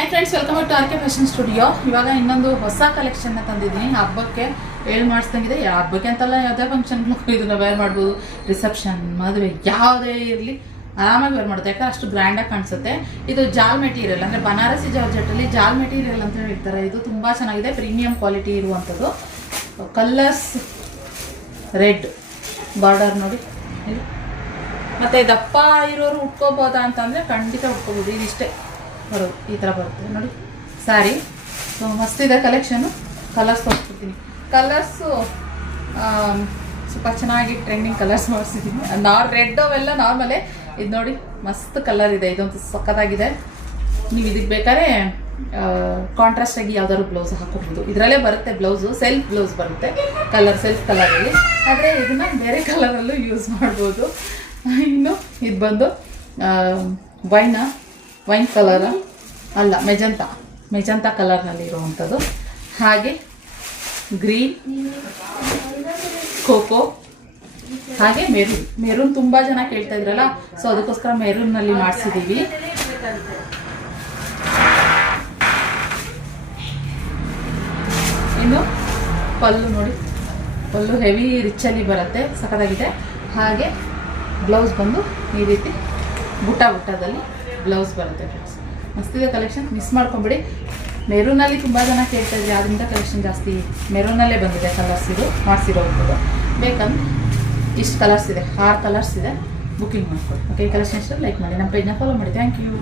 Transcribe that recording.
Hi friends, welcome to R K fashion studio. ಇವಾಗ ಇನ್ನೊಂದು ಹೊಸ ಕಲೆಕ್ಷನ್ನ ತಂದಿದ್ದೀನಿ. ಹಬ್ಬಕ್ಕೆ ಮಾಡಿಸ್ದಂಗಿದೆ. ಹಬ್ಬಕ್ಕೆ ಅಂತಲ್ಲ, ಯಾವುದೇ ಫಂಕ್ಷನ್ಗಳು ಇದನ್ನ ವೇರ್ ಮಾಡ್ಬೋದು. ರಿಸೆಪ್ಷನ್, ಮದುವೆ ಯಾವುದೇ ಇರಲಿ ಆರಾಮಾಗಿ ವೇರ್ ಮಾಡುತ್ತೆ. ಯಾಕಂದ್ರೆ ಅಷ್ಟು ಗ್ರ್ಯಾಂಡಾಗಿ ಕಾಣಿಸುತ್ತೆ. ಇದು ಜಾಲ್ ಮೆಟೀರಿಯಲ್, ಅಂದರೆ ಬನಾರಸಿ ಜಾರ್ಜೆಟಲ್ಲಿ ಜಾಲ್ ಮೆಟೀರಿಯಲ್ ಅಂತ ಹೇಳ್ತಾರೆ. ಇದು ತುಂಬ ಚೆನ್ನಾಗಿದೆ, ಪ್ರೀಮಿಯಂ ಕ್ವಾಲಿಟಿ ಇರುವಂಥದ್ದು. ಕಲರ್ಸ್ ರೆಡ್ ಬಾರ್ಡರ್ ನೋಡಿ ಇಲ್ಲಿ. ಮತ್ತು ದಪ್ಪ ಇರೋರು ಉಟ್ಕೋಬೋದಾ ಅಂತಂದರೆ ಖಂಡಿತ ಉಟ್ಕೋಬೋದು. ಇದಿಷ್ಟೇ ಬರೋದು, ಈ ಥರ ಬರುತ್ತೆ ನೋಡಿ ಸ್ಯಾರಿ. ಸೊ ಮಸ್ತಿದೆ ಕಲೆಕ್ಷನು. ಕಲರ್ಸ್ ತೋರಿಸ್ಬಿಡ್ತೀನಿ. ಕಲರ್ಸು ಸ್ವಲ್ಪ ಚೆನ್ನಾಗಿ ಟ್ರೆಂಡಿಂಗ್ ಕಲರ್ಸ್ ಮಾಡಿಸಿದ್ದೀನಿ. ರೆಡ್ ಅವೆಲ್ಲ ನಾರ್ಮಲೇ. ಇದು ನೋಡಿ ಮಸ್ತ್ ಕಲರ್ ಇದೆ. ಇದೊಂದು ಸಕ್ಕತ್ತಾಗಿದೆ. ನೀವು ಇದಕ್ಕೆ ಬೇಕಾದ್ರೆ ಕಾಂಟ್ರಾಸ್ಟ್ ಆಗಿ ಯಾವ್ದಾದ್ರು ಬ್ಲೌಸ್ ಹಾಕೋಬಹುದು. ಇದರಲ್ಲೇ ಬರುತ್ತೆ ಬ್ಲೌಸು, ಸೆಲ್ಫ್ ಬ್ಲೌಸ್ ಬರುತ್ತೆ ಸೆಲ್ಫ್ ಕಲರಲ್ಲಿ. ಆದರೆ ಇದನ್ನ ಬೇರೆ ಕಲರಲ್ಲೂ ಯೂಸ್ ಮಾಡ್ಬೋದು. ಇನ್ನು ಇದು ಬಂದು ವೈನ್ ಕಲರ್ ಅಲ್ಲ, ಮೆಜಂತಾ ಕಲರ್ನಲ್ಲಿ ಇರುವಂಥದ್ದು. ಹಾಗೆ ಗ್ರೀನ್, ಕೋಕೋ, ಹಾಗೆ ಮೆರೂನ್ ತುಂಬ ಜನ ಕೇಳ್ತಾ ಇದ್ರಲ್ಲ, ಸೊ ಅದಕ್ಕೋಸ್ಕರ ಮೆರೂನ್ನಲ್ಲಿ ಮಾಡಿಸಿದ್ದೀವಿ. ಇನ್ನು ಪಲ್ಲು ನೋಡಿ, ಪಲ್ಲು ಹೆವಿ ರಿಚಲ್ಲಿ ಬರುತ್ತೆ, ಸಖತ್ತಾಗಿದೆ. ಹಾಗೆ ಬ್ಲೌಸ್ ಬಂದು ಈ ರೀತಿ ಬುಟ್ಟದಲ್ಲಿ ಬ್ಲೌಸ್ ಬರುತ್ತೆ ಫ್ರೆಂಡ್ಸ್. ಮಸ್ತಿದೆ ಕಲೆಕ್ಷನ್, ಮಿಸ್ ಮಾಡ್ಕೊಂಬಿಡಿ. ಮೆರೂನಲ್ಲಿ ತುಂಬ ಜನ ಕೇಳ್ತಾ ಇದ್ರಿ, ಅದರಿಂದ ಕಲೆಕ್ಷನ್ ಜಾಸ್ತಿ ಮೆರೂನಲ್ಲೇ ಬಂದಿದೆ. ಕಲರ್ಸ್ ಇದು ಮಾಡಿಸಿರೋವಂಥದ್ದು. ಬೇಕಂದ್ರೆ ಇಷ್ಟು ಕಲರ್ಸ್ ಇದೆ, 6 ಕಲರ್ಸ್ ಇದೆ. ಬುಕ್ಕಿಂಗ್ ಮಾಡ್ಕೊಳ್ಳಿ. ಓಕೆ, ಈ ಕಲೆಕ್ಷನ್ ಇಷ್ಟ ಲೈಕ್ ಮಾಡಿ, ನಮ್ಮ ಪೇಜ್ನ ಫಾಲೋ ಮಾಡಿ. Thank you.